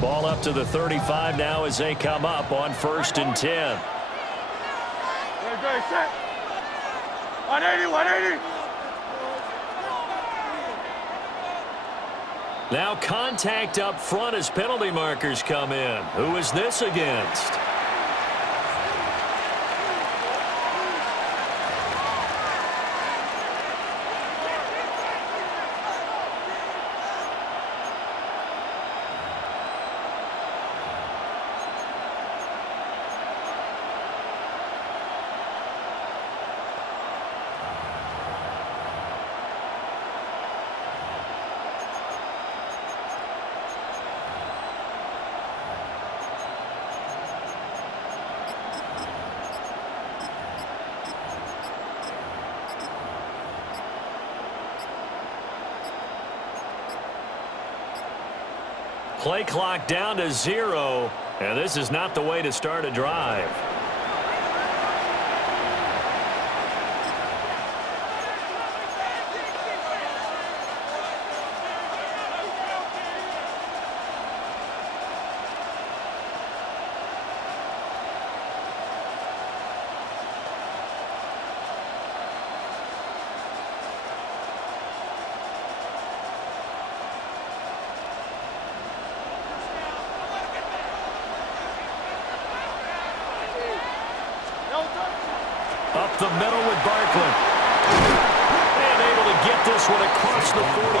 Ball up to the 35 now as they come up on 1st and 10. Good, set. 180, 180. Now contact up front as penalty markers come in. Who is this against? Play clock down to 0, and this is not the way to start a drive. Up the middle with Barkley. And able to get this one across the 45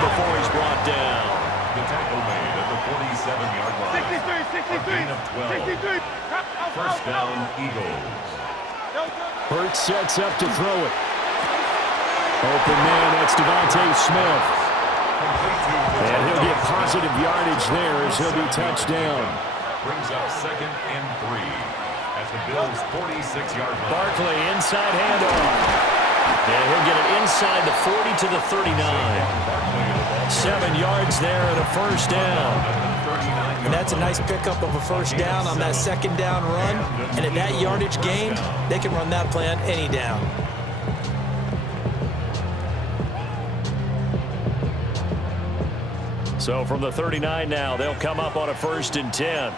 before he's brought down. The tackle made at the 47-yard line. 63, 63. A gain of 12. 63. First down, Eagles. Hurts sets up to throw it. Open man, that's Devontae Smith. And he'll get positive yardage there as he'll be touched down. Brings up 2nd and 3. At the Bills' 46-yard line. Barkley inside handoff. And he'll get it inside the 40 to the 39. 7 yards there and a first down. And that's a nice pickup of a first down on that second down run. And at that yardage gained, they can run that plan any down. So from the 39 now, they'll come up on a 1st and 10.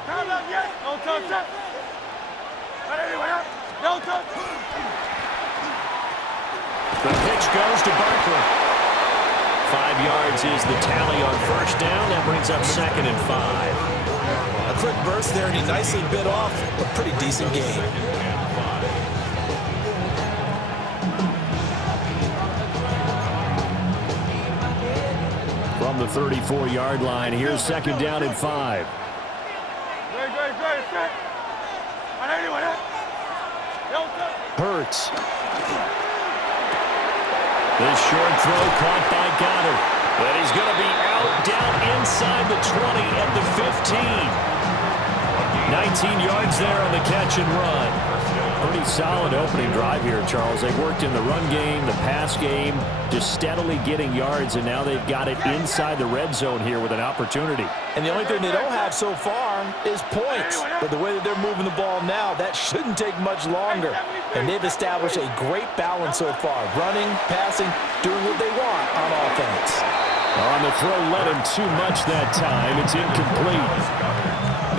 The pitch goes to Barkley. 5 yards is the tally on first down. That brings up 2nd and 5. A quick burst there, and he nicely bit off a pretty decent gain. From the 34-yard line, here's 2nd down and 5. Hurts. This short throw caught by Goddard. But he's going to be out down inside the 20 at the 15. 19 yards there on the catch and run. Pretty solid opening drive here, Charles. They've worked in the run game, the pass game, just steadily getting yards, and now they've got it inside the red zone here with an opportunity. And the only thing they don't have so far is points. But the way that they're moving the ball now, that shouldn't take much longer. And they've established a great balance so far. Running, passing, doing what they want on offense. On the throw, led him too much that time. It's incomplete.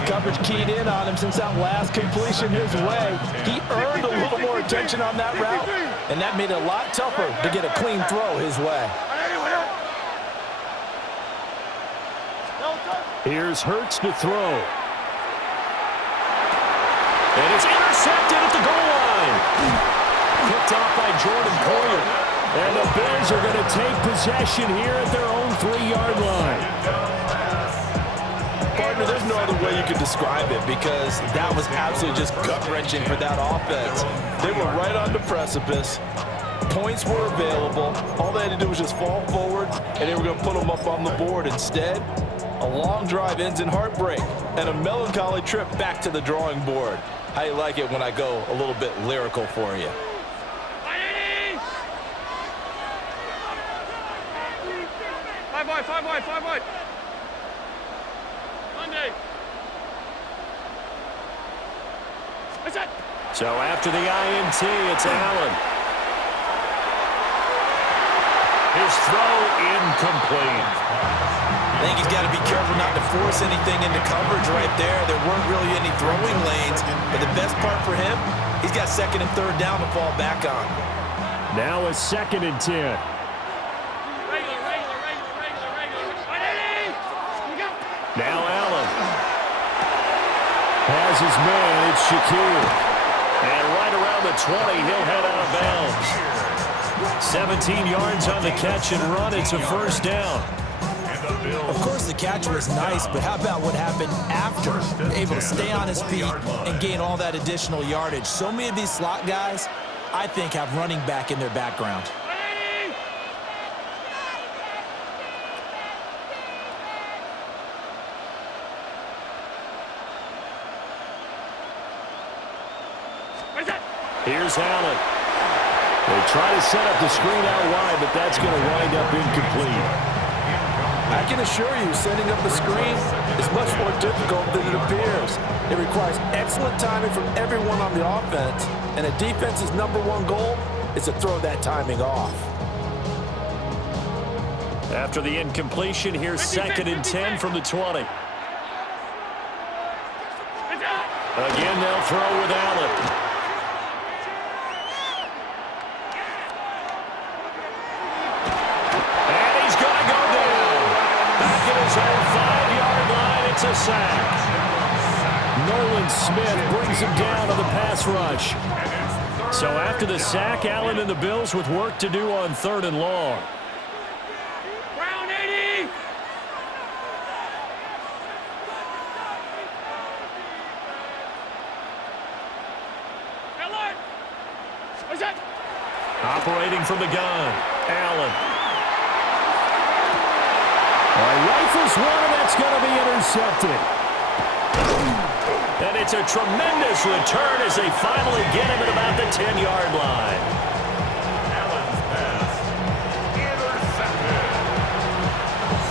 The coverage keyed in on him since that last completion his way. He earned a little more attention on that route, and that made it a lot tougher to get a clean throw his way. Here's Hurts to throw. And it's intercepted at the goal line. Picked off by Jordan Poyer. And the Bills are going to take possession here at their own 3-yard line. Partner, there's no other way you could describe it because that was absolutely just gut-wrenching for that offense. They were right on the precipice. Points were available. All they had to do was just fall forward, and they were going to put them up on the board. Instead, a long drive ends in heartbreak and a melancholy trip back to the drawing board. How you like it when I go a little bit lyrical for you? Five wide. Monday. That's it. So after the INT, it's Allen. His throw incomplete. I think he's got to be careful not to force anything into coverage right there. There weren't really any throwing lanes, but the best part for him, he's got second and third down to fall back on. Now a 2nd and 10. Now Allen has his man. It's Shakir. And right around the 20, he'll head out of bounds. 17 yards on the catch and run. It's a first down. Of course, the catch was nice, but how about what happened after? Able to stay on his feet and gain all that additional yardage. So many of these slot guys, I think, have running back in their background. Here's Allen. They try to set up the screen out wide, but that's going to wind up incomplete. I can assure you, setting up the screen is much more difficult than it appears. It requires excellent timing from everyone on the offense, and a defense's #1 goal is to throw that timing off. After the incompletion, here's 2nd and 10 from the 20. Again, they'll throw with Allen. His own 5-yard line, it's a sack. Nolan Smith brings him down on the pass rush. So after the sack, Allen and the Bills with work to do on 3rd and long. Round 80. Allen. What's that? Operating from the gun, Allen. Rifles one, and that's going to be intercepted. And it's a tremendous return as they finally get him at about the 10-yard line. Allen's pass intercepted.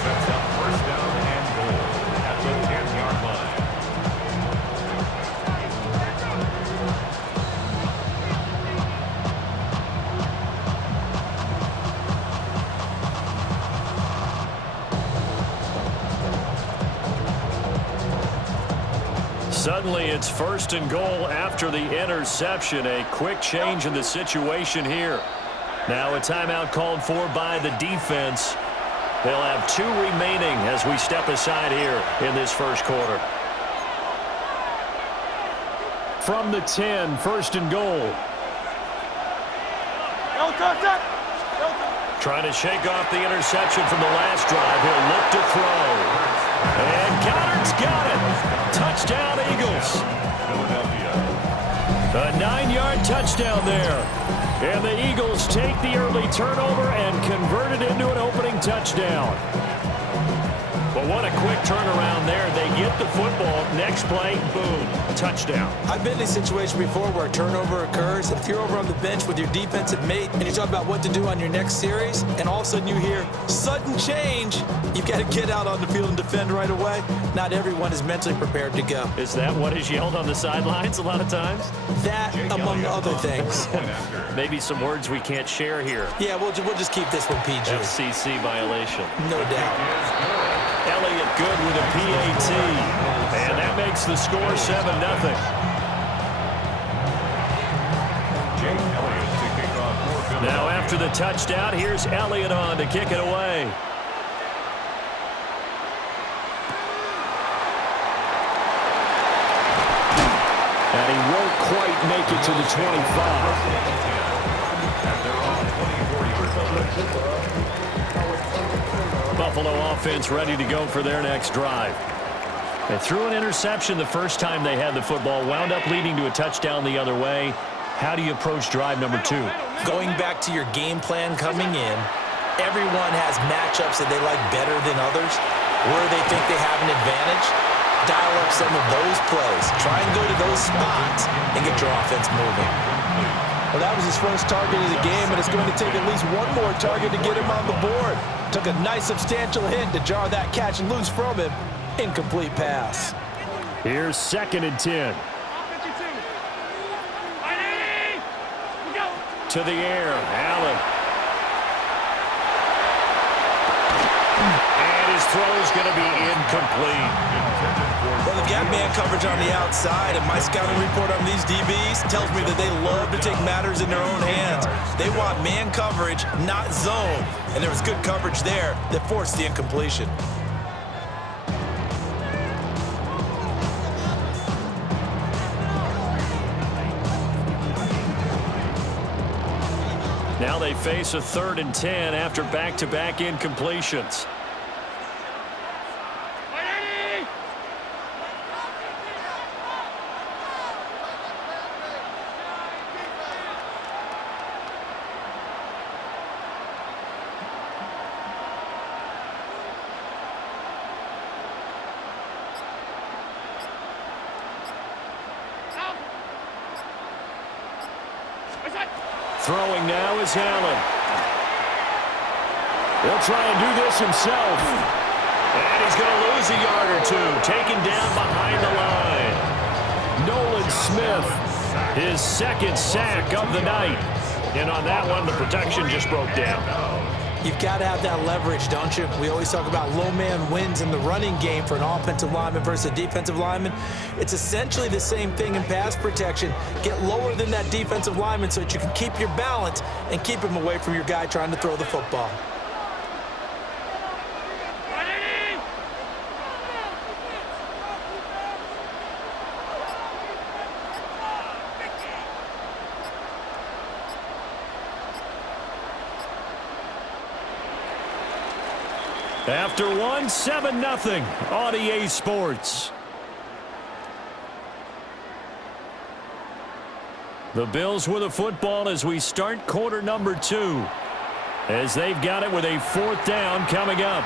Sets up first down and goal at the 10-yard line. Suddenly, it's 1st and goal after the interception. A quick change in the situation here. Now a timeout called for by the defense. They'll have 2 remaining as we step aside here in this first quarter. From the 10, 1st and goal. Trying to shake off the interception from the last drive. He'll look to throw. And Goddard's got it. Touchdown, Eagles. A 9-yard touchdown there. And the Eagles take the early turnover and convert it into an opening touchdown. But what a quick turnaround there. They get the football. Next play, boom, touchdown. I've been in a situation before where a turnover occurs, and if you're over on the bench with your defensive mate and you talk about what to do on your next series, and all of a sudden you hear sudden change, you've got to get out on the field and defend right away. Not everyone is mentally prepared to go. Is that what is yelled on the sidelines a lot of times? That, among other things. Maybe some words we can't share here. Yeah, we'll just keep this one PG. FCC violation. No doubt. Elliott good with a PAT. And that makes the score 7-0. Now after the touchdown, here's Elliott on to kick it away. And he won't quite make it to the 25. Buffalo offense ready to go for their next drive. They threw an interception the first time they had the football, wound up leading to a touchdown the other way. How do you approach drive number 2? Going back to your game plan coming in, everyone has matchups that they like better than others, where they think they have an advantage. Dial up some of those plays. Try and go to those spots and get your offense moving. Well, that was his first target of the game, and it's going to take at least one more target to get him on the board. Took a nice substantial hit to jar that catch loose from him. Incomplete pass. Here's 2nd and 10. To the air, Allen. And his throw's going to be incomplete. Well, they've got man coverage on the outside, and my scouting report on these DBs tells me that they love to take matters in their own hands. They want man coverage, not zone. And there was good coverage there that forced the incompletion. Now they face a 3rd and 10 after back-to-back incompletions. Throwing now is Allen. He'll try and do this himself. And he's going to lose a yard or two. Taken down behind the line. Nolan Smith, his 2nd sack of the night. And on that one, the protection just broke down. You've got to have that leverage, don't you? We always talk about low man wins in the running game for an offensive lineman versus a defensive lineman. It's essentially the same thing in pass protection. Get lower than that defensive lineman so that you can keep your balance and keep him away from your guy trying to throw the football. After one, 7-0 on EA Sports. The Bills with the football as we start quarter number 2. As they've got it with a 4th down coming up.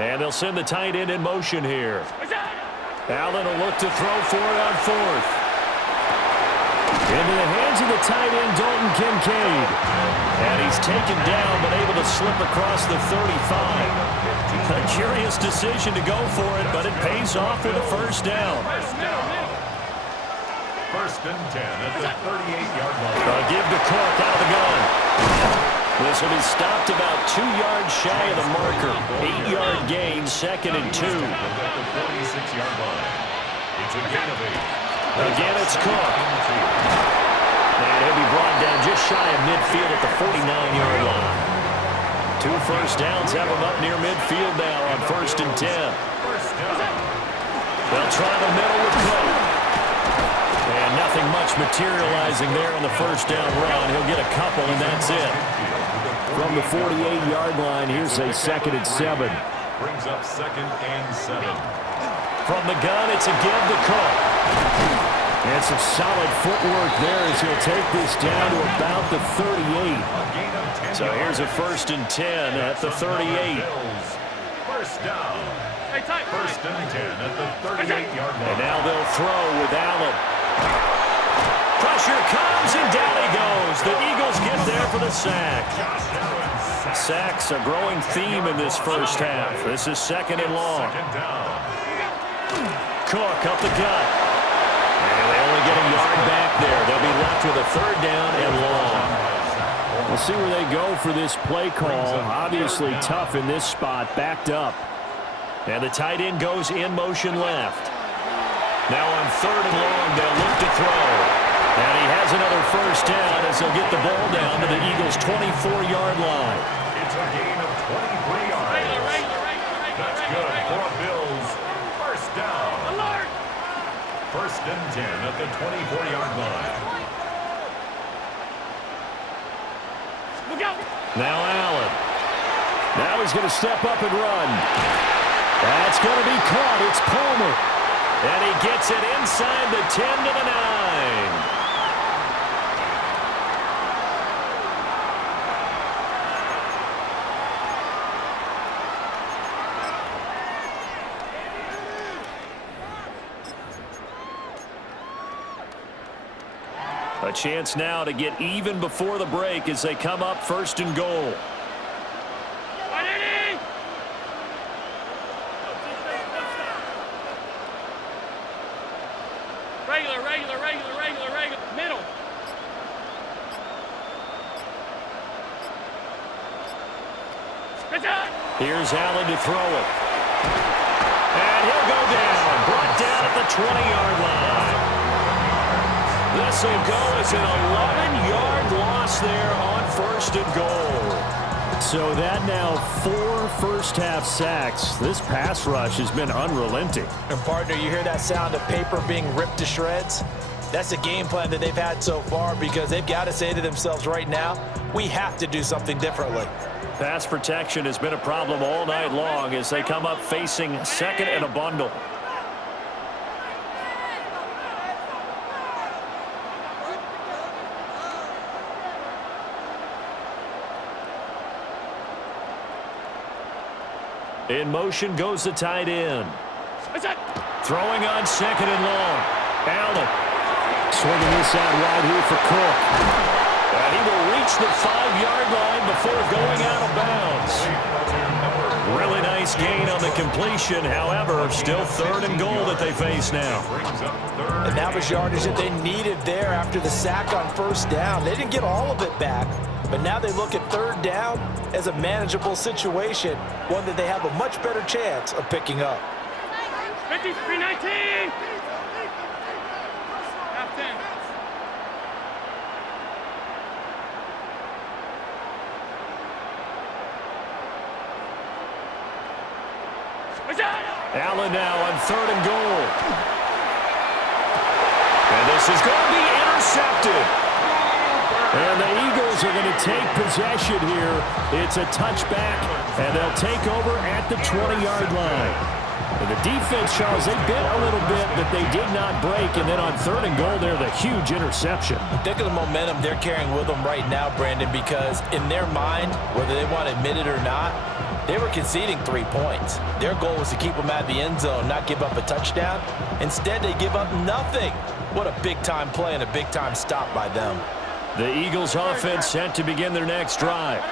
And they'll send the tight end in motion here. Allen will look to throw for it on 4th. Into the hands of the tight end, Dalton Kincaid. And he's taken down, but able to slip across the 35. A curious decision to go for it, but it pays off with a 1st down. 1st and 10 at the 38-yard line. A give to Cook out of the gun. This will be stopped about 2 yards shy of the marker. 8-yard gain, 2nd and 2. At the 46-yard line. It's a gain of 8. Again, it's Cook. And he'll be brought down just shy of midfield at the 49-yard line. 2 first downs have him up near midfield now on 1st and 10. They'll try the middle with Cook. And nothing much materializing there on the 1st down run. He'll get a couple, and that's it. From the 48-yard line, here's a 2nd and 7. Brings up 2nd and 7. From the gun, it's a give to Cook. And some solid footwork there as he'll take this down to about the 38. So here's a 1st and 10 at the 38. 1st down. 1st and 10 at the 38-yard line. And now they'll throw with Allen. Pressure comes, and down he goes. The Eagles get there for the sack. Sacks a growing theme in this 1st half. This is 2nd and long. Cook up the gut. And they only get a yard back there. They'll be left with a 3rd down and long. We'll see where they go for this play call. Obviously tough in this spot, backed up. And the tight end goes in motion left. Now on 3rd and long, they'll look to throw. And he has another 1st down as he'll get the ball down to the Eagles' 24-yard line. It's a gain of 23 yards. That's good for Bills. 1st down. 1st and 10 at the 24-yard line. Now Allen. Now he's going to step up and run. That's going to be caught. It's Palmer. And he gets it inside the 10 to the 9. A chance now to get even before the break as they come up 1st and goal. Regular. Middle. Here's Allen to throw it. And he'll go down. Brought down at the 20-yard line. This will go as an 11-yard loss there on 1st and goal. So that now 4 first-half sacks. This pass rush has been unrelenting. And, partner, you hear that sound of paper being ripped to shreds? That's the game plan that they've had so far because they've got to say to themselves right now, we have to do something differently. Pass protection has been a problem all night long as they come up facing 2nd and a bundle. In motion goes the tight end. Throwing on 2nd and long. Allen swinging this out wide here for Cook. And he will reach the 5-yard line before going out of bounds. Really nice gain on the completion. However, still 3rd and goal that they face now. And that was yardage that they needed there after the sack on 1st down. They didn't get all of it back, but now they look at 3rd down as a manageable situation, one that they have a much better chance of picking up. 53-19. Allen now on 3rd and goal. And this is going to be intercepted. And the Eagles are going to take possession here. It's a touchback, and they'll take over at the 20-yard line. And the defense, Charles, they bit a little bit, but they did not break. And then on 3rd and goal, they're the huge interception. Think of the momentum they're carrying with them right now, Brandon, because in their mind, whether they want to admit it or not, they were conceding 3 points. Their goal was to keep them out of the end zone, not give up a touchdown. Instead, they give up nothing. What a big-time play and a big-time stop by them. The Eagles offense set to begin their next drive.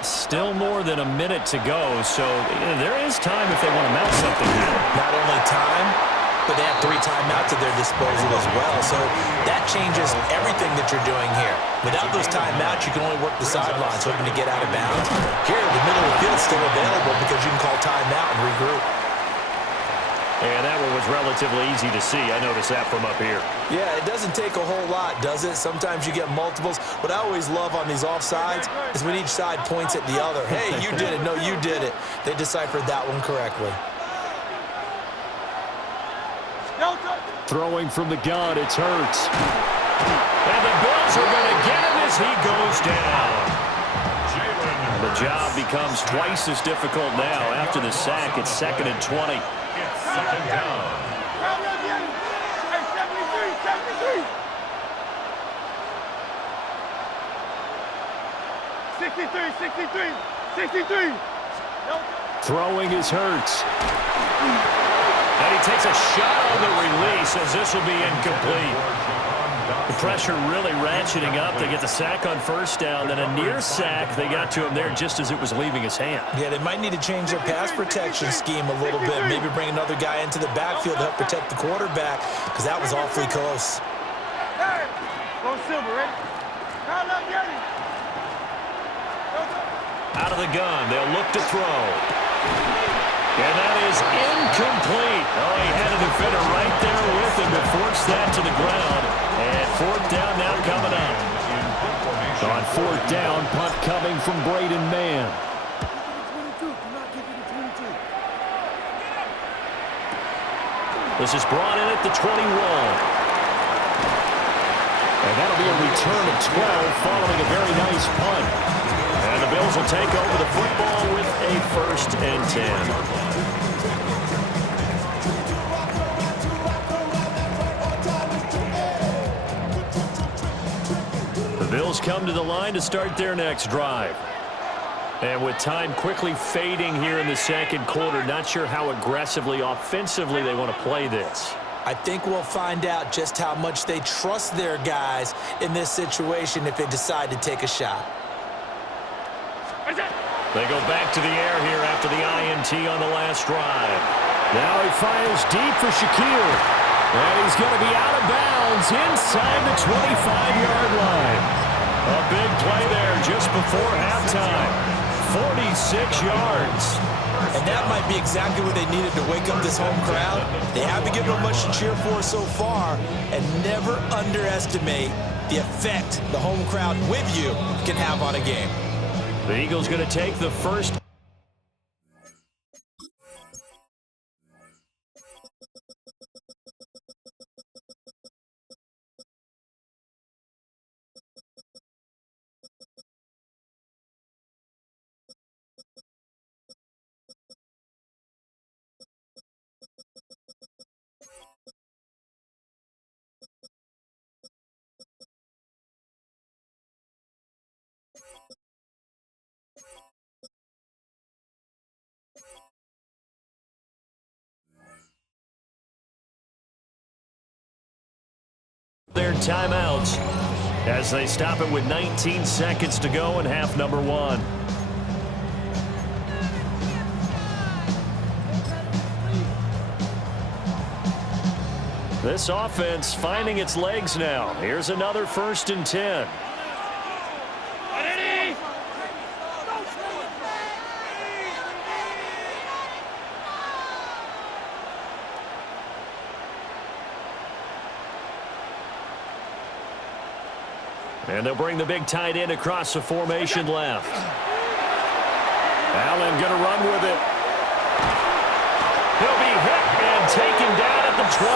Still more than a minute to go, so there is time if they want to mount something here. Not only time, but they have 3 timeouts at their disposal as well, so that changes everything that you're doing here. Without those timeouts, you can only work the sidelines hoping to get out of bounds. Here, the middle of the field is still available because you can call timeout and regroup. And that one was relatively easy to see. I noticed that from up here. Yeah, it doesn't take a whole lot, does it? Sometimes you get multiples. What I always love on these offsides is when each side points at the other. Hey, you did it. No, you did it. They deciphered that one correctly. Throwing from the gun, it's Hurts. And the Bills are going to get him as he goes down. The job becomes twice as difficult now. After the sack, it's 2nd and 20. It's 2nd down. 63. Throwing is Hurts. And he takes a shot on the release as this will be incomplete. The pressure really ratcheting up. They get the sack on 1st down, then a near sack. They got to him there just as it was leaving his hand. Yeah, they might need to change their pass protection scheme a little bit. Maybe bring another guy into the backfield to help protect the quarterback because that was awfully close. Out of the gun, they'll look to throw. And that is incomplete. Oh, he had a defender right there with him to force that to the ground. And 4th down now coming up. On 4th down, punt coming from Braden Mann. This is brought in at the 21. And that'll be a return of 12 following a very nice punt. And the Bills will take over the football with a 1st and 10. The Bills come to the line to start their next drive. And with time quickly fading here in the 2nd quarter, not sure how aggressively, offensively they want to play this. I think we'll find out just how much they trust their guys in this situation if they decide to take a shot. They go back to the air here after the INT on the last drive. Now he fires deep for Shakir. And he's going to be out of bounds inside the 25-yard line. A big play there just before halftime. 46 yards. And that might be exactly what they needed to wake up this home crowd. They haven't given them much to cheer for so far, and never underestimate the effect the home crowd with you can have on a game. The Eagles going to take the first. Their timeouts as they stop it with 19 seconds to go in half number one. This offense finding its legs now. Here's another 1st and 10. And they'll bring the big tight end across the formation left. Allen going to run with it. He'll be hit and taken down at the 21.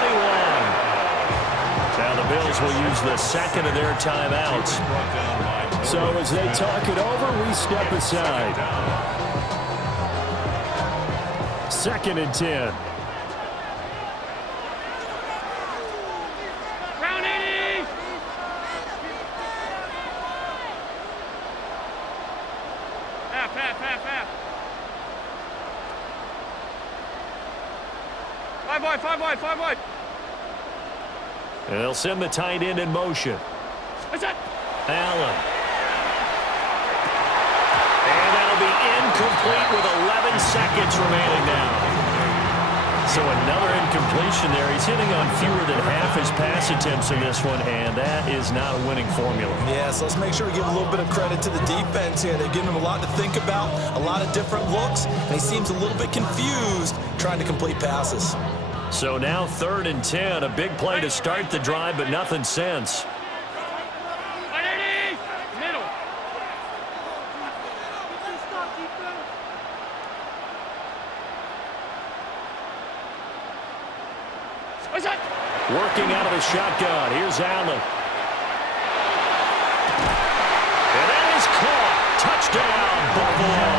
Now the Bills will use the second of their timeouts. So as they talk it over, we step aside. 2nd and 10. Five wide. And they'll send the tight end in motion. Allen. And that'll be incomplete with 11 seconds remaining now. So another incompletion there. He's hitting on fewer than half his pass attempts in this one, and that is not a winning formula. Yeah, so let's make sure we give a little bit of credit to the defense here. They're giving him a lot to think about, a lot of different looks, and he seems a little bit confused trying to complete passes. So now 3rd and 10, a big play to start the drive, but nothing since. Middle. Working out of the shotgun. Here's Allen. And that is caught. Touchdown, Buffalo.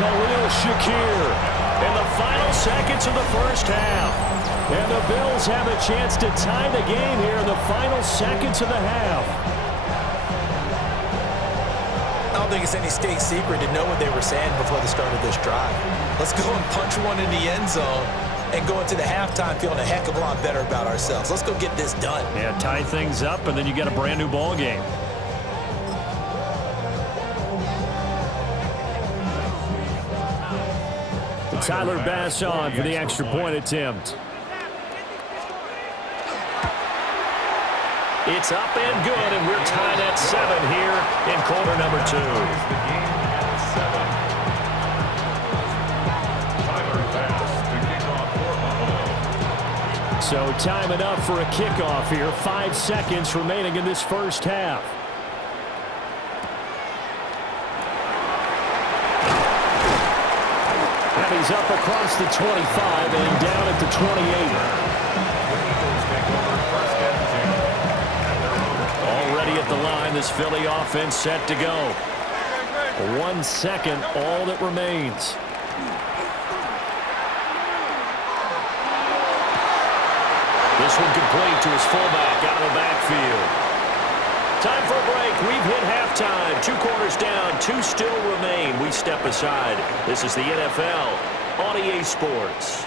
Khalil Shakir. In the final seconds of the first half. And the Bills have a chance to tie the game here in the final seconds of the half. I don't think it's any state secret to know what they were saying before the start of this drive. Let's go and punch one in the end zone and go into the halftime feeling a heck of a lot better about ourselves. Let's go get this done. Yeah, tie things up, and then you get a brand new ball game. Tyler Bass on for the extra point attempt. It's up and good, and we're tied at 7 here in quarter number 2. So time enough for a kickoff here. 5 seconds remaining in this first half. He's up across the 25 and down at the 28. Already at the line, this Philly offense set to go. 1 second, all that remains. This one complete to his fullback out of the backfield. Time for a break. We've hit halftime. 2 quarters down. 2 still remain. We step aside. This is the NFL on EA Sports.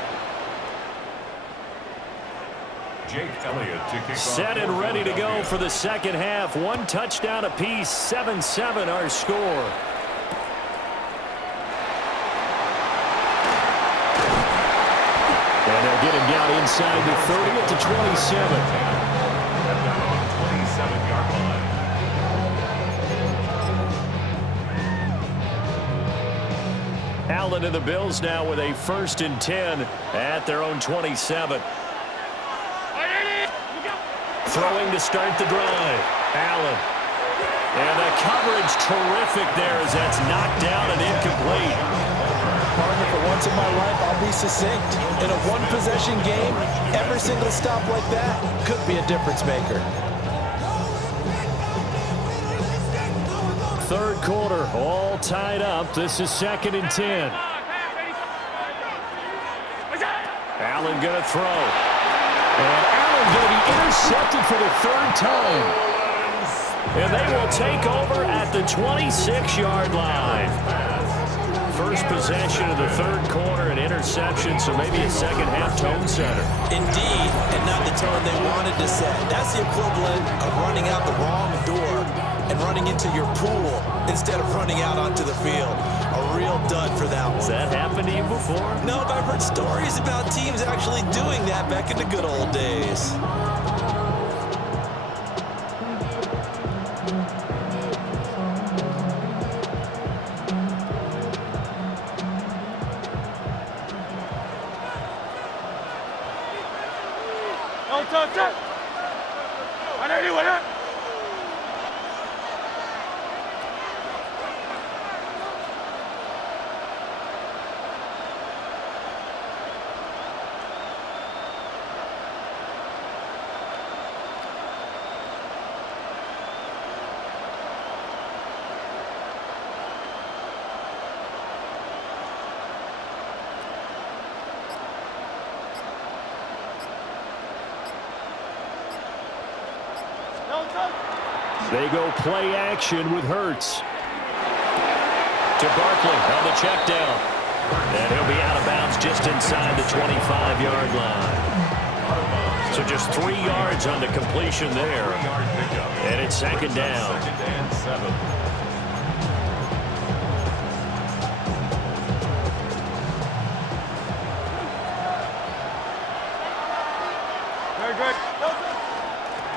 Jake Elliott to kick off. Set and ready to go for the second half. One touchdown apiece, 7-7 our score. And they'll get him down inside the 30 at the 27. At their own 27-yard line. Allen and the Bills now with a 1st and 10 at their own 27. Throwing to start the drive. Allen. And the coverage terrific there as that's knocked down and incomplete. Partner, for once in my life, I'll be succinct. In a one-possession game, every single stop like that could be a difference maker. Third quarter, all tied up. This is 2nd and 10. Allen going to throw. And Allen going to be intercepted for the 3rd time. And they will take over at the 26-yard line. First possession of the 3rd quarter, an interception, so maybe a second-half tone setter. Indeed, and not the tone they wanted to set. That's the equivalent of running out the wrong door and running into your pool instead of running out onto the field. A real dud for that one. Has that happened to you before? No, but I've heard stories about teams actually doing that back in the good old days. They go play action with Hurts. To Barkley on the check down. And he'll be out of bounds just inside the 25-yard line. So just 3 yards on the completion there. And it's 2nd down. 2nd and 7.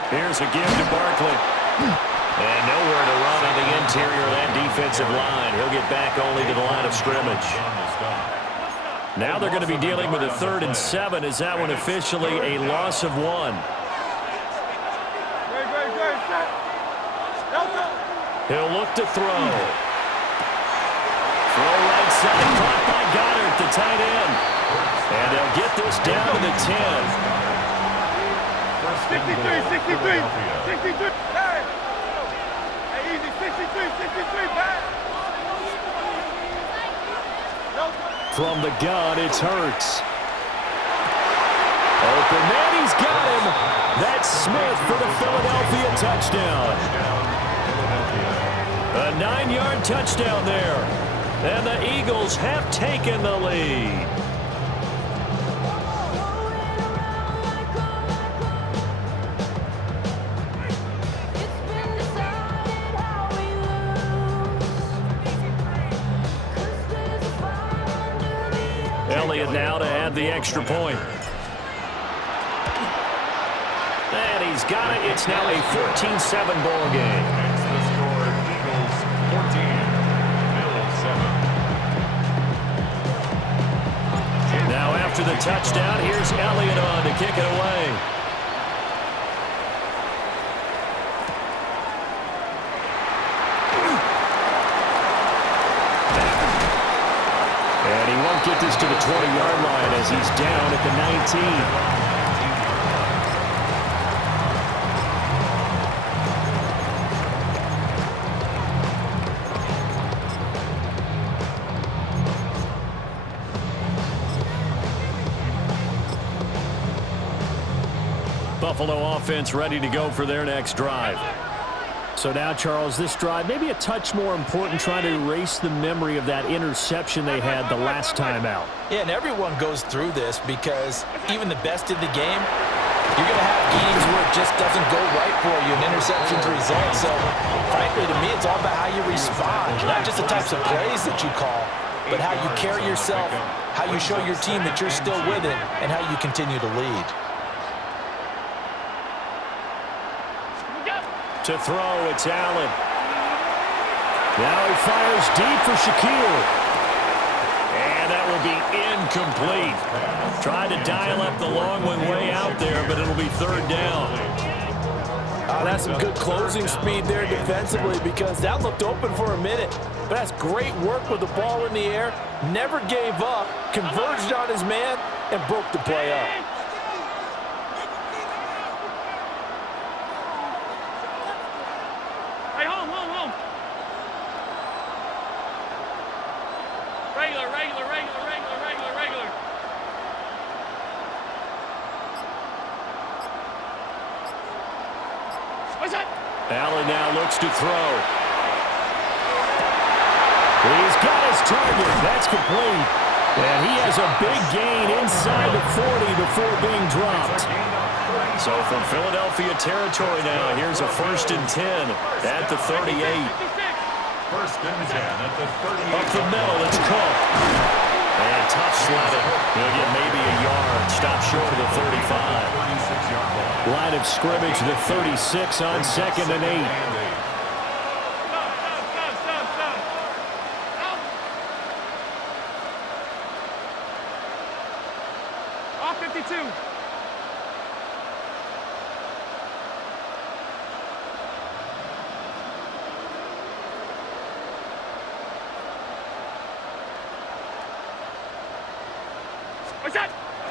Here's a give to Barkley. And nowhere to run on the interior of that defensive line. He'll get back only to the line of scrimmage. Now they're going to be dealing with a 3rd and 7. Is that one officially a loss of 1? He'll look to throw. Throw right side, caught by Goddard, the tight end. And they'll get this down to the 10. 63. Hey, easy, 63, back. From the gun, it's Hurts. Open man, he's got him. That's Smith for the Philadelphia touchdown. A 9-yard touchdown there. And the Eagles have taken the lead. Elliott now to add the extra point. And he's got it. It's now a 14-7 ball game. It's the score, Eagles 14, Bills 7. Now after the touchdown, here's Elliott on to kick it away. And he won't get this to the 20-yard line as he's down at the 19. Buffalo offense ready to go for their next drive. So now, Charles, this drive maybe a touch more important, trying to erase the memory of that interception they had the last time out. Yeah, and everyone goes through this because even the best in the game You're going to have games where it just doesn't go right for you, and interceptions result. So, frankly, to me, it's all about how you respond, not just the types of plays that you call, but how you carry yourself, how you show your team that you're still with it, and how you continue to lead. To throw, it's Allen. Now he fires deep for Shaquille. And that will be incomplete. Tried to dial up the long one way out there, but it'll be third down. That's some good closing speed there defensively, because that looked open for a minute. But that's great work with the ball in the air. Never gave up, converged on his man, and broke the play up. Allen now looks to throw. He's got his target. That's complete. And he has a big gain inside the 40 before being dropped. So from Philadelphia territory now, here's a 1st and 10 at the 38. 1st and 10 at the 38. Up the middle, it's Cook. And tough sledding. He'll get maybe a yard. Stop short of the 35. Line of scrimmage, the 36 on 2nd and 8. Off 52.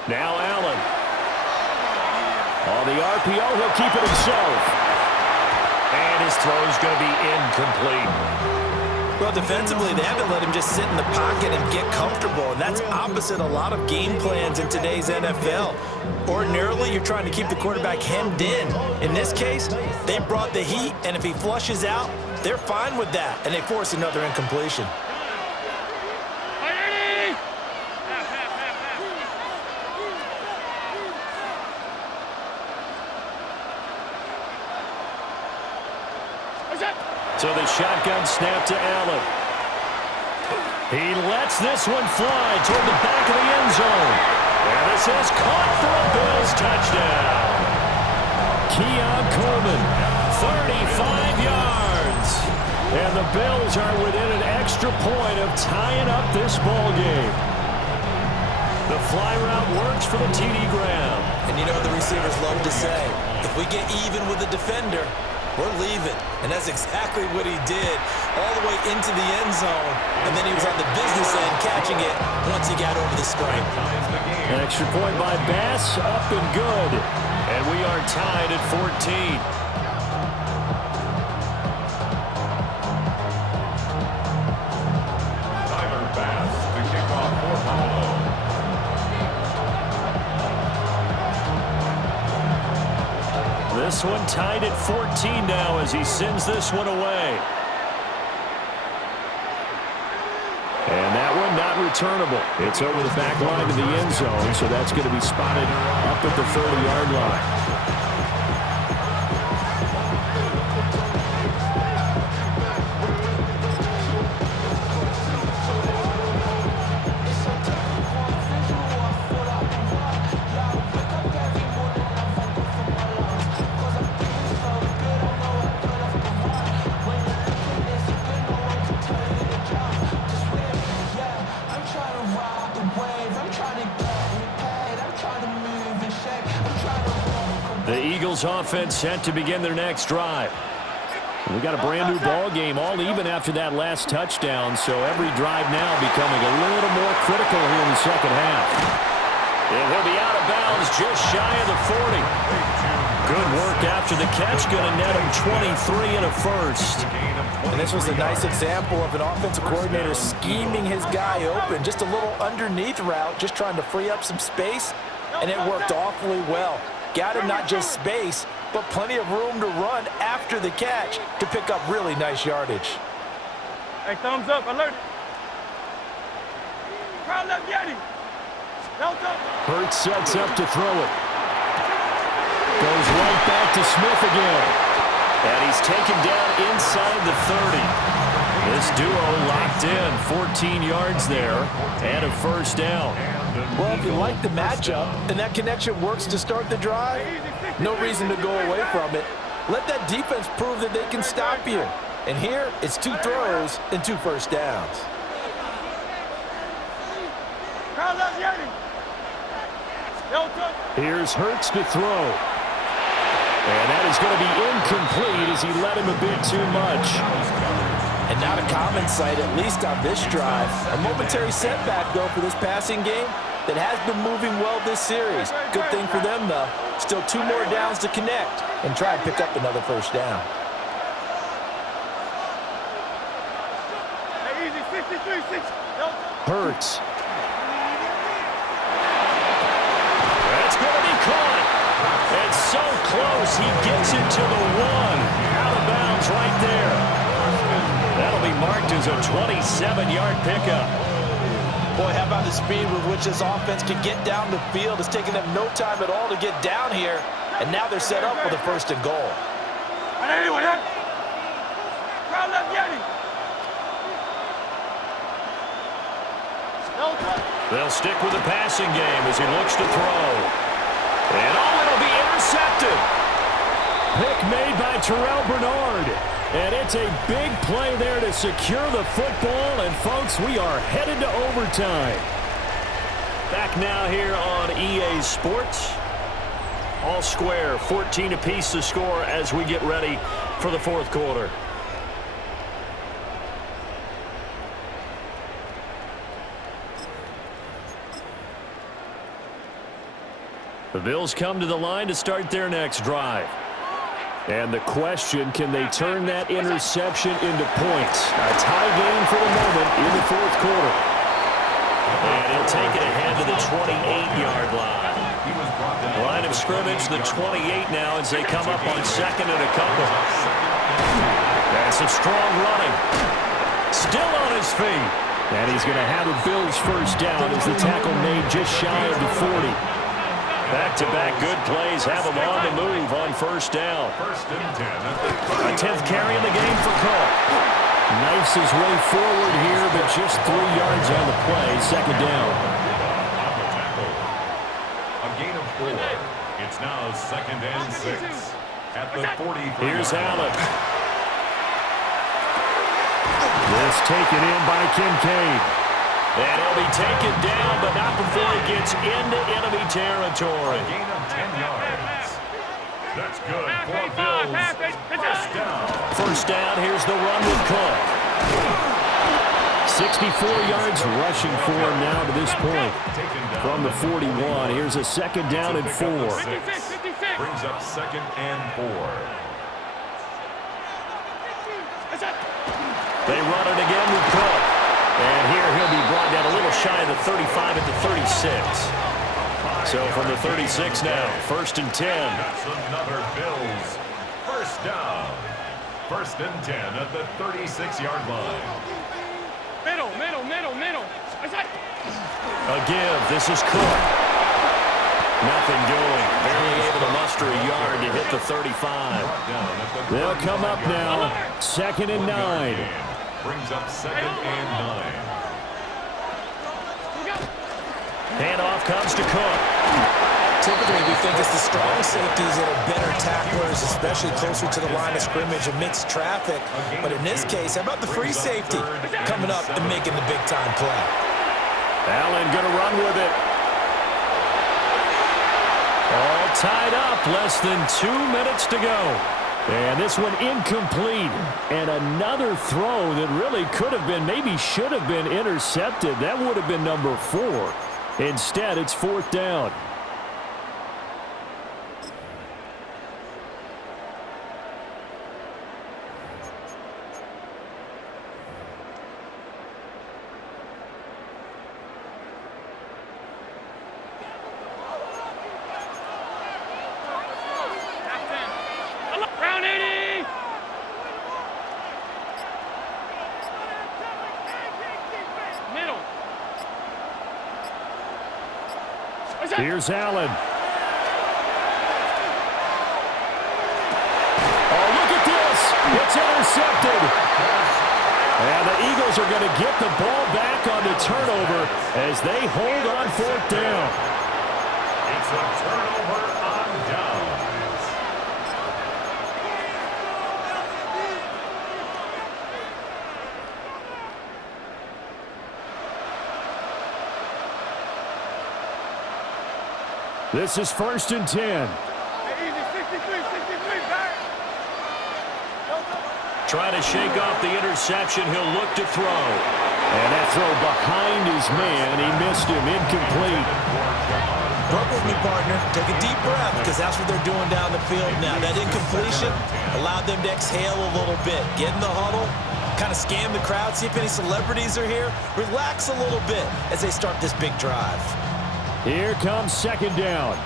Now Allen. On the RPO, he'll keep it himself. And his throw's going to be incomplete. Well, defensively, they haven't let him just sit in the pocket and get comfortable, and that's opposite a lot of game plans in today's NFL. Ordinarily, you're trying to keep the quarterback hemmed in. In this case, they brought the heat, and if he flushes out, they're fine with that, and they force another incompletion. So the shotgun snap to Allen. He lets this one fly toward the back of the end zone. And this is caught for a Bills touchdown. Keon Coleman, 35 yards. And the Bills are within an extra point of tying up this ball game. The fly route works for the TD Graham. And you know what the receivers love to say? If we get even with the defender, we're leaving. And that's exactly what he did, all the way into the end zone. And then he was on the business end catching it once he got over the stripe. An extra point by Bass, up and good. And we are tied at 14. Tyler Bass to kick off for Buffalo. This one tied at 14 now as he sends this one away. And that one not returnable. It's over the back line of the end zone, so that's going to be spotted up at the 30-yard line. The Eagles offense set to begin their next drive. We got a brand new ball game, all even after that last touchdown, so every drive now becoming a little more critical here in the second half. And he'll be out of bounds just shy of the 40. Good work after the catch, going to net him 23 and a first. And this was a nice example of an offensive coordinator scheming his guy open, just a little underneath route, just trying to free up some space, and it worked awfully well. Got him not just space, but plenty of room to run after the catch to pick up really nice yardage. Hey, thumbs up, alert. Crowd left Yeti. Delta. Hurts sets up to throw it. Goes right back to Smith again. And he's taken down inside the 30. This duo locked in, 14 yards there, and a first down. Well, if you like the matchup and that connection works to start the drive, no reason to go away from it. Let that defense prove that they can stop you. And here, it's 2 throws and 2 first downs. Here's Hurts to throw. And that is going to be incomplete as he led him a bit too much. And not a common sight, at least on this drive. A momentary setback, though, for this passing game that has been moving well this series. Good thing for them, though. Still 2 more downs to connect and try and pick up another first down. Hurts. That's going to be caught. It's so close. He gets it to the 1. Out of bounds right there. That'll be marked as a 27-yard pickup. Boy, how about the speed with which this offense can get down the field? It's taken them no time at all to get down here. And now they're set up for the 1st and goal. They'll stick with the passing game as he looks to throw. And it'll be intercepted. Pick made by Terrell Bernard. And it's a big play there to secure the football. And, folks, we are headed to overtime. Back now here on EA Sports. All square, 14 apiece to score as we get ready for the 4th quarter. The Bills come to the line to start their next drive. And the question, can they turn that interception into points? A tie game for the moment in the 4th quarter. And he'll take it ahead to the 28-yard line. Line of scrimmage, the 28 now as they come up on 2nd and a couple. That's a strong running. Still on his feet. And he's going to have a Bills first down as the tackle made just shy of the 40. Back-to-back good plays have him on the move on first down. A 10th carry in the game for Cook. Knifes his way forward here, but just 3 yards on the play. 2nd down. A gain of 4. It's now 2nd and 6 at the 43. Here's Allen. This taken in by Kincaid. And he'll be taken down, but not before he gets into enemy territory. A gain of 10 yards. That's good for Bills. First down. First down, here's the run with Cook. 64 yards rushing for him now to this point. From the 41, here's a 2nd down and 4. Brings up 2nd and 4. They run it again with Cook. And here he'll be brought down a little shy of the 35 at the 36. So from the 36 now, 1st and 10. That's another Bills. First down. 1st and 10 at the 36-yard line. Middle. A give. This is Cook. Nothing doing. Barely able to muster a yard to hit the 35. They'll come up now. 2nd and 9. Brings up 2nd and 9. Handoff comes to Cook. Typically, we think it's the strong safeties that are better tacklers, especially closer to the line of scrimmage amidst traffic. But in this case, how about the free safety coming up and making the big-time play? Allen going to run with it. All tied up. Less than 2 minutes to go. And this one incomplete. And another throw that really could have been, maybe should have been intercepted. That would have been number 4. Instead, it's 4th down. Here's Allen. It's intercepted. And the Eagles are going to get the ball back on the turnover as they hold on fourth down. It's a turnover on down. This is 1st and 10. Easy, 63, back. Trying to shake off the interception. He'll look to throw. And that throw behind his man. He missed him. Incomplete. Work with me, partner. Take a deep breath, because that's what they're doing down the field now. That incompletion allowed them to exhale a little bit. Get in the huddle, kind of scan the crowd, see if any celebrities are here. Relax a little bit as they start this big drive. Here comes 2nd down.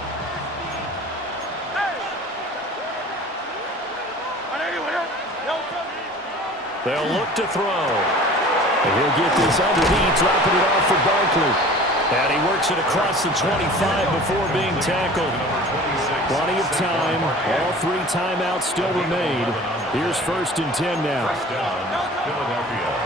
They'll look to throw. And he'll get this underneath, dropping it off for Barkley. And he works it across the 25 before being tackled. Plenty of time. All 3 timeouts still remain. Here's 1st and 10 now.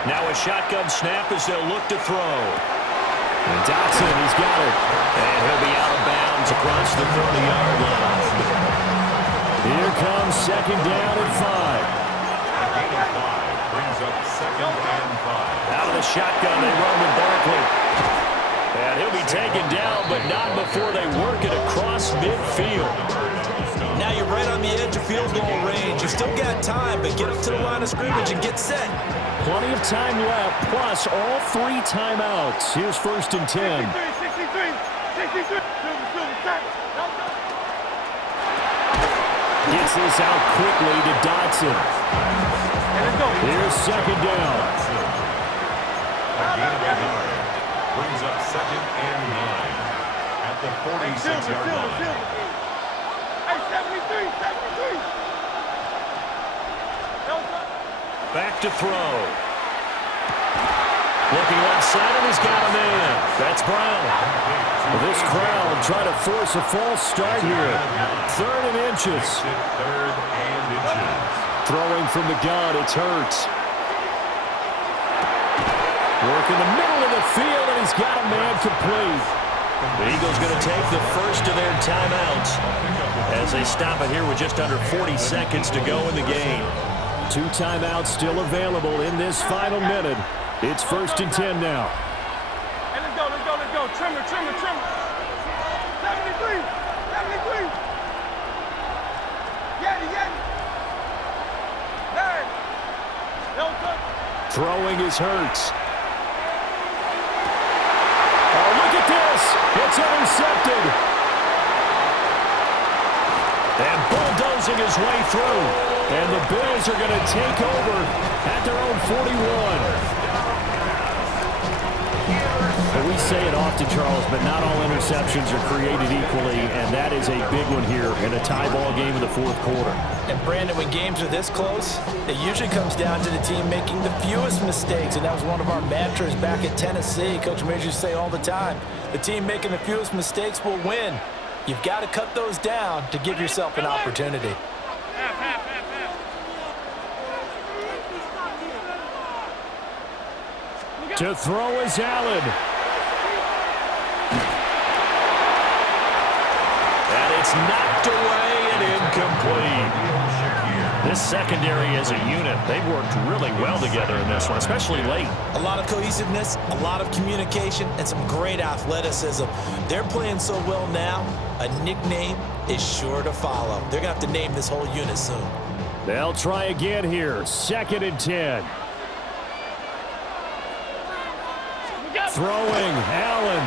Now a shotgun snap as they'll look to throw. And Dotson, he's got it. And he'll be out of bounds across the 30-yard line. Here comes 2nd down and 5. Brings up 2nd and 5. Out of the shotgun, they run with Barkley. And he'll be taken down, but not before they work it across midfield. Now you're right on the edge of field goal range. You still got time, but get up to the line of scrimmage and get set. Plenty of time left, plus all 3 timeouts. Here's 1st and 10. 63. Gets this out quickly to Dotson. Here's 2nd down. Brings up 2nd and 9 at the 46-yard line. Hey, 73. Back to throw. Looking left side, and he's got a man. That's Brown. This crowd trying to force a false start here. 3rd and inches. 3rd and inches. Throwing from the gun, it's Hurts. Work in the middle of the field, and he's got a man complete. The Eagles going to take the first of their timeouts as they stop it here with just under 40 seconds to go in the game. 2 timeouts still available in this final minute. It's 1st and 10 now. Hey, let's go. Trimmer. 73. Yeti. Hey. Throwing is Hurts. Oh, look at this. It's intercepted. And bulldozing his way through. And the Bills are going to take over at their own 41. We say it often, Charles, but not all interceptions are created equally, and that is a big one here in a tie ball game in the 4th quarter. And Brandon, when games are this close, it usually comes down to the team making the fewest mistakes, and that was one of our mantras back at Tennessee. Coach Major used to say all the time, the team making the fewest mistakes will win. You've got to cut those down to give yourself an opportunity. To throw is Allen. And it's knocked away and incomplete. This secondary as a unit, they've worked really well together in this one, especially late. A lot of cohesiveness, a lot of communication, and some great athleticism. They're playing so well now, a nickname is sure to follow. They're going to have to name this whole unit soon. They'll try again here, 2nd and 10. Throwing, Allen.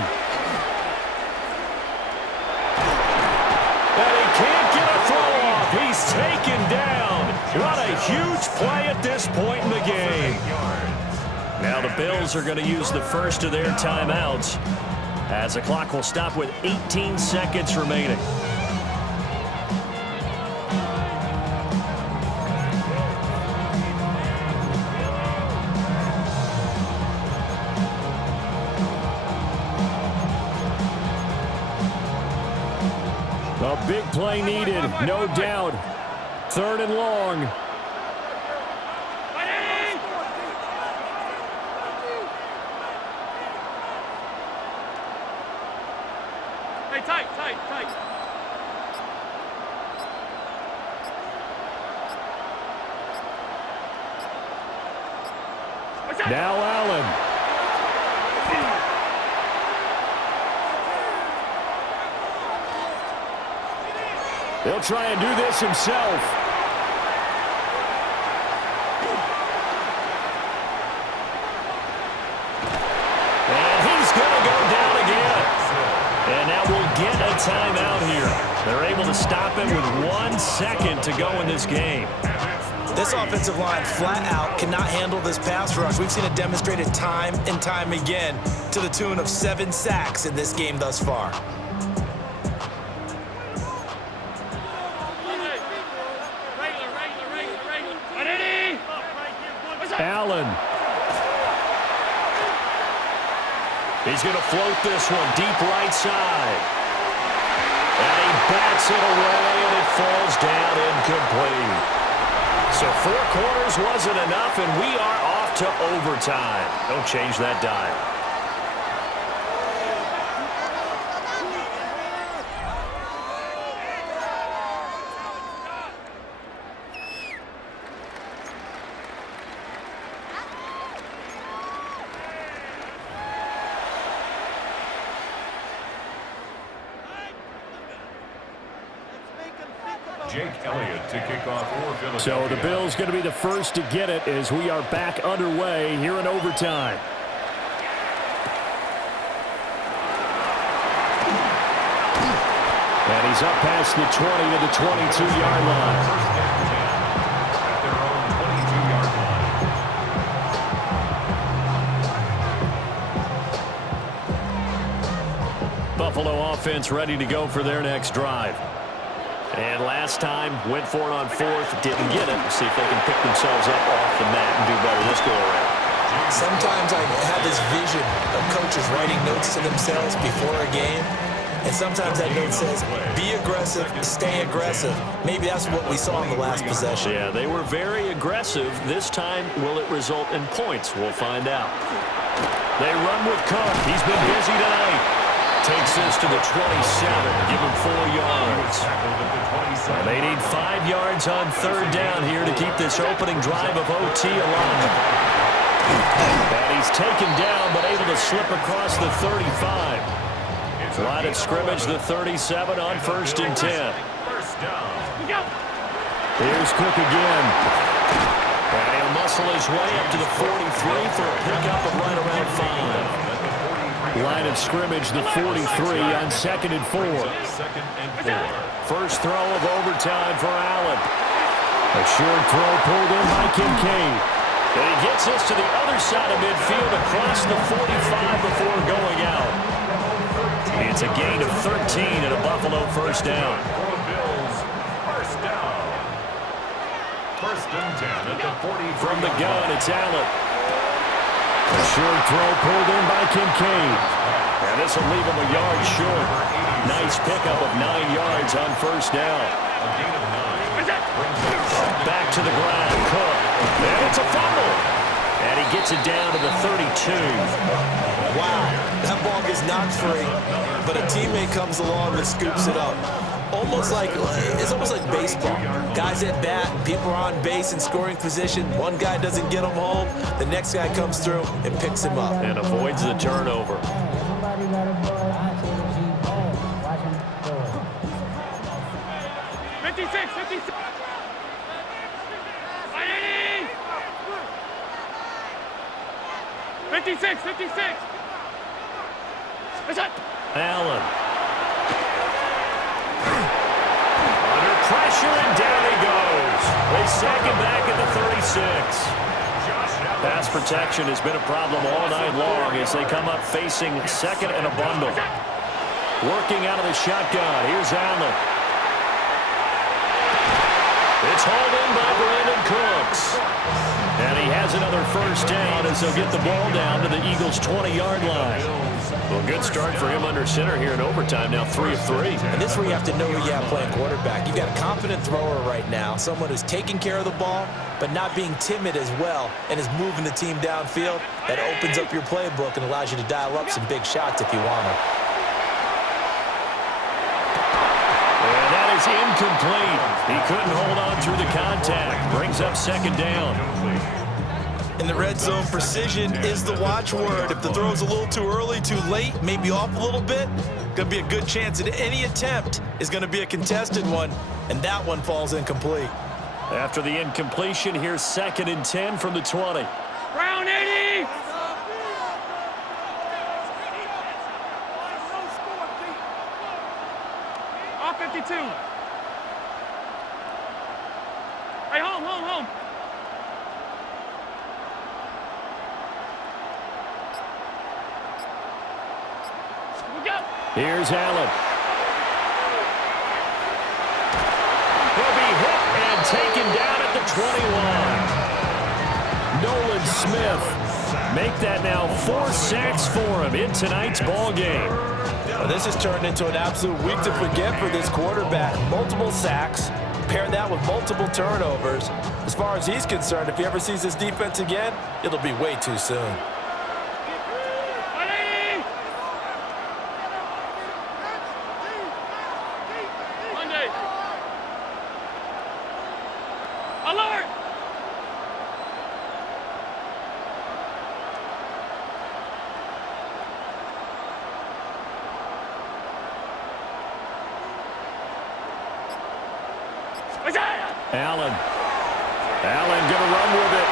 And he can't get a throw off. He's taken down. What a huge play at this point in the game. Now the Bills are going to use the first of their timeouts as the clock will stop with 18 seconds remaining. A big play needed, no doubt. 3rd and long. Hey, tight, tight, tight. Now Allen. He'll try and do this himself. And he's going to go down again. And now we'll get a timeout here. They're able to stop it with 1 second to go in this game. This offensive line flat out cannot handle this pass rush. We've seen it demonstrated time and time again to the tune of 7 sacks in this game thus far. Allen. He's going to float this one deep right side. And he bats it away, and it falls down incomplete. So 4 quarters wasn't enough, and we are off to overtime. Don't change that dial. Jake Elliott to kick off for Philadelphia. So the Bills going to be the first to get it as we are back underway here in overtime. And he's up past the 20 to the 22-yard line. First and 10 at their own 22-yard line. Buffalo offense ready to go for their next drive. And last time, went for it on 4th, didn't get it. See if they can pick themselves up off the mat and do better this go-around. Sometimes I have this vision of coaches writing notes to themselves before a game, and sometimes that note says, be aggressive, stay aggressive. Maybe that's what we saw in the last possession. Yeah, they were very aggressive. This time, will it result in points? We'll find out. They run with Cook. He's been busy tonight. Takes this to the 27, give him 4 yards. And they need 5 yards on 3rd down here to keep this opening drive of OT alive. And he's taken down, but able to slip across the 35. Line of scrimmage, the 37 on 1st and 10. Here's Cook again. And he'll muscle his way up to the 43 for a pickup of right around 5. Line of scrimmage, the 43 on 2nd and 4. First throw of overtime for Allen. A short throw pulled in by Kincaid. And he gets this to the other side of midfield across the 45 before going out. It's a gain of 13 and a Buffalo first down. First and 10 at the 40. From the gun, it's Allen. A short throw pulled in by Kincaid. And this will leave him a yard short. Nice pickup of 9 yards on first down. Back to the ground, Cook. And it's a fumble. And he gets it down to the 32. Wow, that ball gets knocked free, but a teammate comes along and scoops it up. It's almost like baseball. Guys at bat, people are on base in scoring position. One guy doesn't get him home. The next guy comes through and picks him up. And avoids the turnover. 56. 56. Allen. Under pressure, and down he goes. They sack him back at the 36. Pass protection has been a problem all night long as they come up facing 2nd and a bundle. Working out of the shotgun. Here's Allen. It's hauled in by Brandon Cooks. And he has another first down as they'll get the ball down to the Eagles' 20-yard line. Well, good start for him under center here in overtime. Now 3 of 3. And this is where you have to know who you have playing quarterback. You've got a confident thrower right now, someone who's taking care of the ball, but not being timid as well, and is moving the team downfield. That opens up your playbook and allows you to dial up some big shots if you want them. is incomplete. He couldn't hold on through the contact. Brings up second down. In the red zone, precision is the watchword. If the throw's a little too early, too late, maybe off a little bit, going to be a good chance that any attempt is going to be a contested one, and that one falls incomplete. After the incompletion, here's 2nd and 10 from the 20. Brown 80. Off 52. Hey, home. We go. Here's Allen. He'll be hit and taken down at the 21. Nolan Smith make that now 4 sacks for him in tonight's ball game. Well, this has turned into an absolute week to forget for this quarterback. Multiple sacks, pair that with multiple turnovers. As far as he's concerned, if he ever sees this defense again, it'll be way too soon. Alert! Allen going to run with it.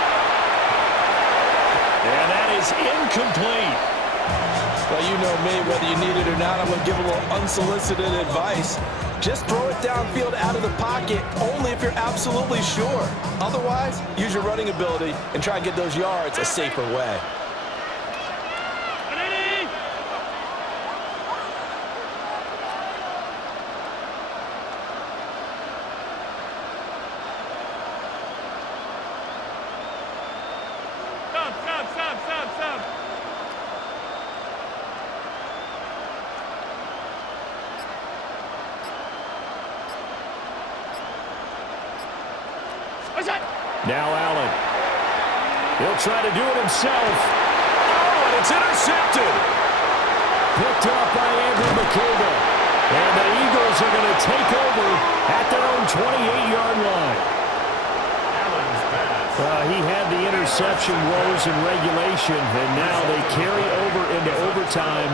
And that is incomplete. Well, you know me, whether you need it or not, I'm going to give a little unsolicited advice. Just throw it downfield out of the pocket only if you're absolutely sure. Otherwise, use your running ability and try and get those yards a safer way. Stop. Now Allen. He'll try to do it himself. Oh, and it's intercepted. Picked up by Andrew McCullough. And the Eagles are going to take over at their own 28-yard line. He had the interception woes in regulation, and now they carry over into overtime.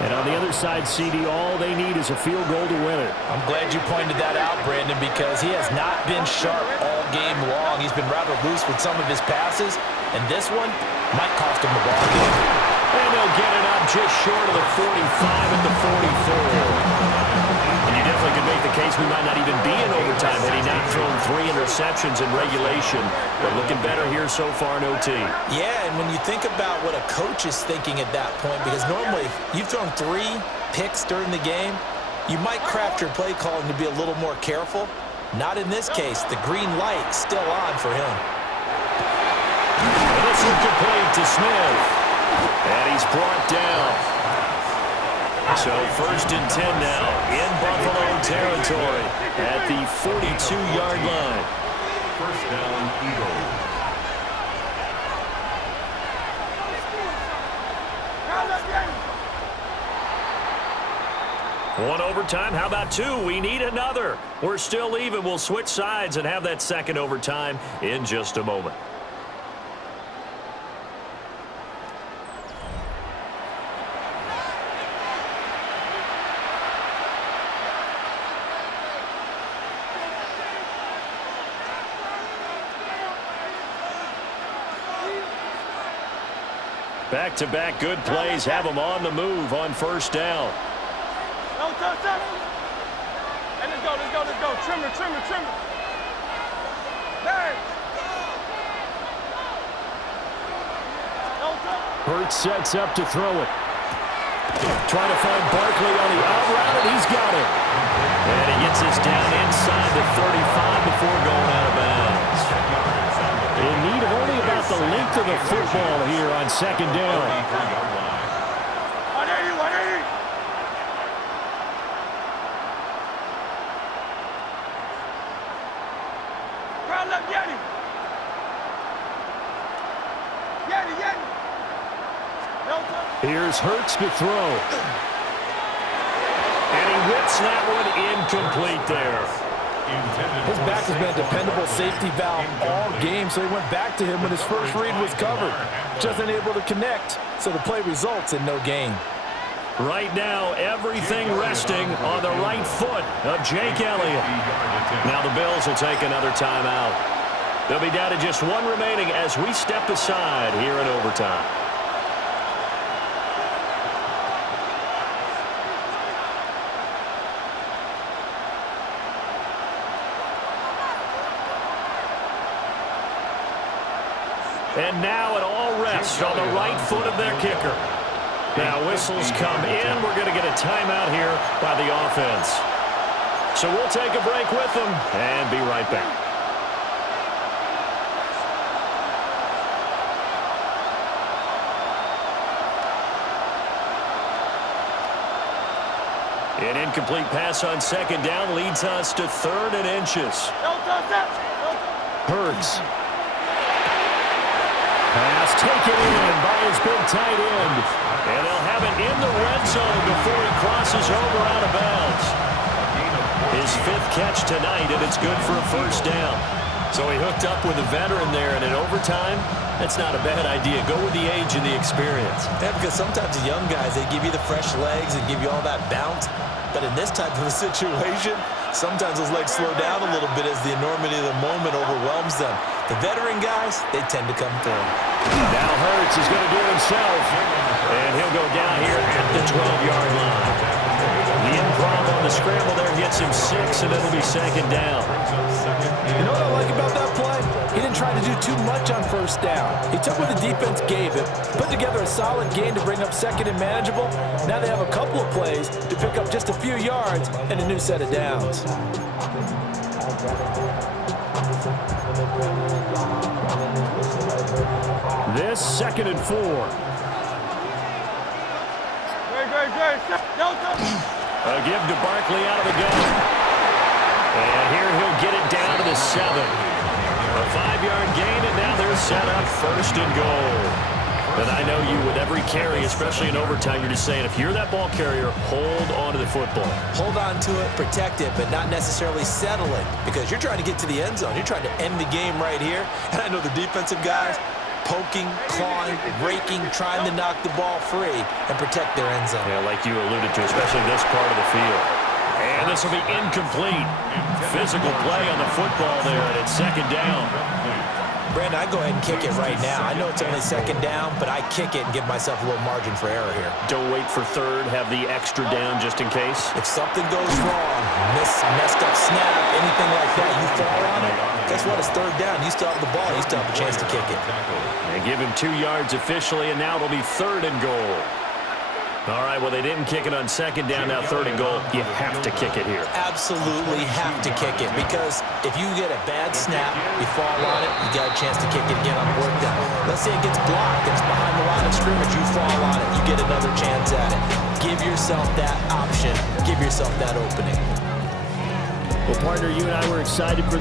And on the other side, CD, all they need is a field goal to win it. I'm glad you pointed that out, Brandon, because he has not been sharp all game long. He's been rather loose with some of his passes, and this one might cost him the ball game. And they'll get it up just short of the 45 at the 44. And you definitely could make the case we might not even be in overtime had he not thrown 3 interceptions in regulation. But looking better here so far in OT. Yeah, and when you think about what a coach is thinking at that point, because normally you've thrown 3 picks during the game, you might craft your play calling to be a little more careful. Not in this case. The green light's still on for him. And this will complete to Smith. And he's brought down. So 1st and 10 now in Buffalo territory at the 42-yard line. 1st down, Eagles. One overtime. How about 2? We need another. We're still even. We'll switch sides and have that 2nd overtime in just a moment. Back-to-back good plays have them on the move on 1st down. Hey, let's go. Trimmer. There. Hurts sets up to throw it. Trying to find Barkley on the out route, and he's got it. And he gets this down inside the 35 before going out of bounds. In need of only about the length of the football here on 2nd down. Here's Hurts to throw. And he whips that one incomplete there. His back has been a dependable safety valve all game, so he went back to him when his first read was covered. Just unable to connect, so the play results in no gain. Right now, everything resting on the right foot of Jake Elliott. Now the Bills will take another timeout. They'll be down to just one remaining as we step aside here in overtime. And now it all rests on the right foot of their kicker. Now whistles come in. We're going to get a timeout here by the offense. So we'll take a break with them and be right back. An incomplete pass on second down leads us to 3rd and inches. Hurts. Pass taken in by his big tight end. And they'll have it in the red zone before he crosses over out of bounds. His 5th catch tonight, and it's good for a first down. So he hooked up with a veteran there, and in overtime, that's not a bad idea. Go with the age and the experience. Yeah, because sometimes the young guys, they give you the fresh legs and give you all that bounce. But in this type of a situation, sometimes those legs slow down a little bit as the enormity of the moment overwhelms them. The veteran guys, they tend to come through. Now Hurts is going to do it himself, and he'll go down here at the 12-yard line. The improv on the scramble there gets him 6, and it'll be 2nd down. You know what I like about that play? He didn't try to do too much on first down. He took what the defense gave him, put together a solid game to bring up 2nd and manageable. Now they have a couple of plays to pick up just a few yards and a new set of downs. This 2nd and 4. A give to Barkley out of the gun. And here he'll get it down to the 7. A 5-yard gain, and now they're set up 1st and goal. And I know you, with every carry, especially in overtime, you're just saying, if you're that ball carrier, hold on to the football. Hold on to it, protect it, but not necessarily settle it, because you're trying to get to the end zone. You're trying to end the game right here. And I know the defensive guys poking, clawing, raking, trying to knock the ball free and protect their end zone. Yeah, like you alluded to, especially this part of the field. And this will be incomplete. Physical play on the football there, and it's 2nd down. Brandon, I go ahead and kick it right now. I know it's only 2nd down, but I kick it and give myself a little margin for error here. Don't wait for 3rd. Have the extra down just in case. If something goes wrong, messed up snap, anything like that, you fall on it, guess what? It's 3rd down. You still have the ball. You still have a chance to kick it. They give him 2 yards officially, and now it'll be 3rd and goal. All right, well, they didn't kick it on 2nd down, now 3rd and goal. You have to kick it here. Absolutely have to kick it, because if you get a bad snap, you fall on it, you got a chance to kick it again on 4th down. Let's say it gets blocked, it's behind the line of scrimmage, you fall on it, you get another chance at it. Give yourself that option. Give yourself that opening. Well, partner, you and I were excited for